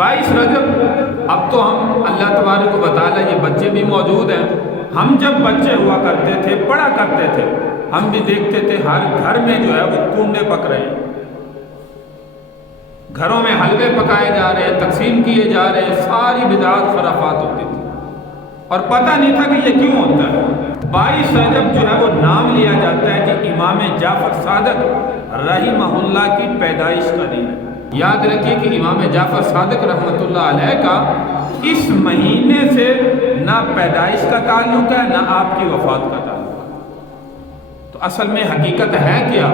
22 رجب اب تو ہم اللہ تبارک و تعالیٰ یہ بچے بھی موجود ہیں. ہم جب بچے ہوا کرتے تھے پڑھا کرتے تھے ہم بھی دیکھتے تھے ہر گھر میں جو ہے وہ کنڈے پک رہے ہیں, گھروں میں حلوے پکائے جا رہے ہیں, تقسیم کیے جا رہے ہیں, ساری بدعات خرافات ہوتی تھی اور پتہ نہیں تھا کہ یہ کیوں ہوتا ہے. 22 رجب جو ہے وہ نام لیا جاتا ہے کہ امام جعفر صادق رحمہ اللہ کی پیدائش کا دن ہے. یاد رکھیے کہ امام جعفر صادق رحمۃ اللہ علیہ کا اس مہینے سے نہ پیدائش کا تعلق ہے نہ آپ کی وفات کا تعلق ہے. تو اصل میں حقیقت ہے کیا؟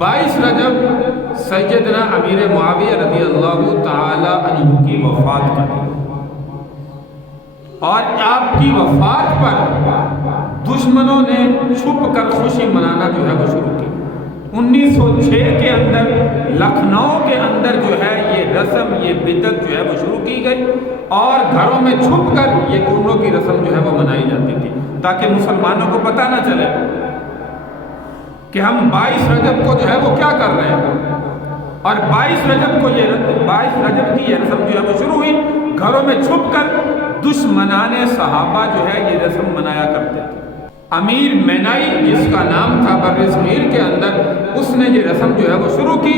22 رجب سیدنا امیر معاویہ رضی اللہ تعالی عنہ کی وفات کا دن, اور آپ کی وفات پر دشمنوں نے چھپ کر خوشی منانا جو ہے وہ شروع کی. 1906 کے اندر لکھنؤ کے اندر جو ہے یہ رسم یہ بدعت جو ہے وہ شروع کی گئی اور گھروں میں چھپ کر یہ کنڈوں کی رسم جو ہے وہ منائی جاتی تھی تاکہ مسلمانوں کو پتہ نہ چلے کہ ہم 22 رجب کو جو ہے وہ کیا کر رہے ہیں. اور 22 رجب کی یہ رسم جو ہے وہ شروع ہوئی, گھروں میں چھپ کر دشمنان صحابہ جو ہے یہ رسم منایا کرتے تھے. امیر مینائی جس کا نام تھا برصغیر کے اندر, اس نے یہ رسم جو ہے وہ شروع کی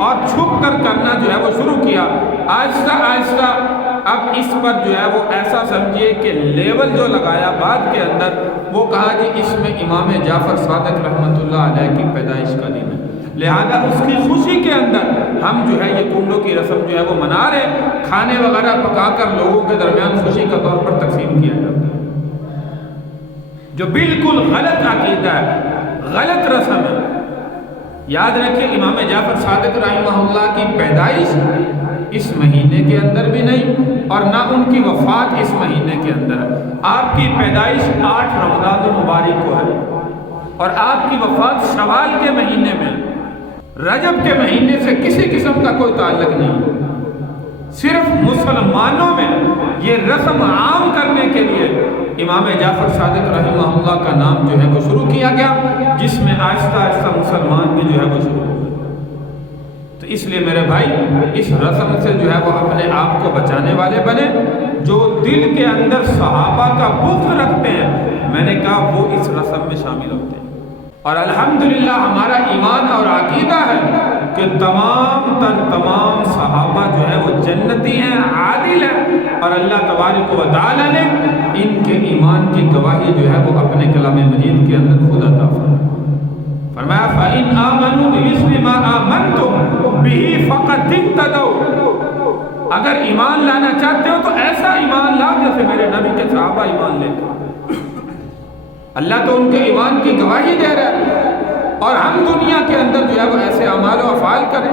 اور چھپ کر کرنا جو ہے وہ شروع کیا. آہستہ آہستہ اب اس پر جو ہے وہ ایسا سمجھیے کہ لیول جو لگایا بعد کے اندر, وہ کہا کہ اس میں امام جعفر صادق رحمۃ اللہ علیہ کی پیدائش کا دن ہے, لہذا اس کی خوشی کے اندر ہم جو ہے یہ کنڈوں کی رسم جو ہے وہ منا رہے ہیں. کھانے وغیرہ پکا کر لوگوں کے درمیان خوشی کا طور پر تقسیم کیا جاتا ہے, جو بالکل غلط عقیدہ ہے, غلط رسم ہے. یاد رکھیں امام جعفر صادق رحمہ اللہ کی پیدائش اس مہینے کے اندر بھی نہیں اور نہ ان کی وفات اس مہینے کے اندر ہے. آپ کی پیدائش 8 رمضان المبارک کو ہے اور آپ کی وفات شوال کے مہینے میں. رجب کے مہینے سے کسی قسم کا کوئی تعلق نہیں. صرف مسلمانوں میں یہ رسم عام کرنے کے لیے امام جعفر صادق رحمہ اللہ کا نام جو ہے وہ شروع کیا گیا, جس میں آہستہ آہستہ مسلمان بھی جو ہے وہ شروع ہو گئے. تو اس لیے میرے بھائی اس رسم سے جو ہے وہ اپنے آپ کو بچانے والے بنے. جو دل کے اندر صحابہ کا بغض رکھتے ہیں, میں نے کہا وہ اس رسم میں شامل ہوتے ہیں. اور الحمدللہ ہمارا ایمان اور عقیدہ ہے کہ تمام صحابہ جو ہے وہ جنتی ہیں, عادل ہیں, اور اللہ تبارک و تعالی نے ان کے ایمان کی گواہی جو ہے وہ اپنے کلام مجید کے اندر خود عطا فرمایا فَإِنْ آمَنُوا بِمِثْلِ مَا آمَنْتُمْ بِهِ فَقَدِ اهْتَدَوْا. اگر ایمان لانا چاہتے ہو تو ایسا ایمان لاؤ جیسے میرے نبی کے صحابہ ایمان لے کر. اللہ تو ان کے ایمان کی گواہی دے رہا ہے اور ہم دنیا کے اندر جو ہے وہ ایسے اعمال و افعال کریں